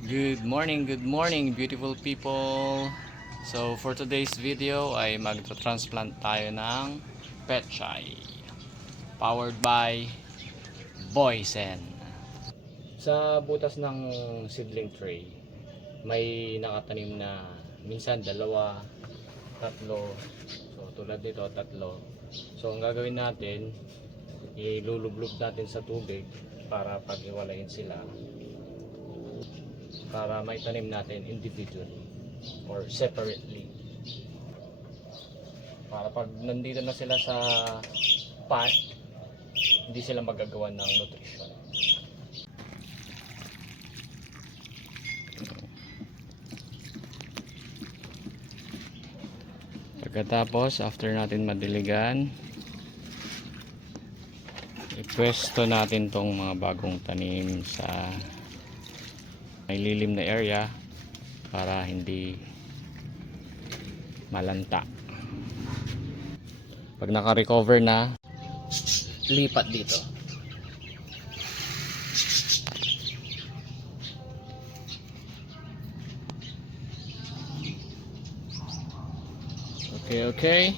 Good morning beautiful people. So for today's video ay magta-transplant tayo ng pechay powered by Boysen. Sa butas ng seedling tray may nakatanim na minsan dalawa, tatlo. So tulad nito tatlo. So ang gagawin natin, ilulublog natin sa tubig para paghiwalayin sila, para maitanim natin individually or separately, para pag nandito na sila sa pot, hindi sila magagawa ng nutrition. Pagkatapos, after natin madiligan, ipwesto natin tong mga bagong tanim sa may lilim na area para hindi malanta. Pag naka-recover na, lipat dito. Okay.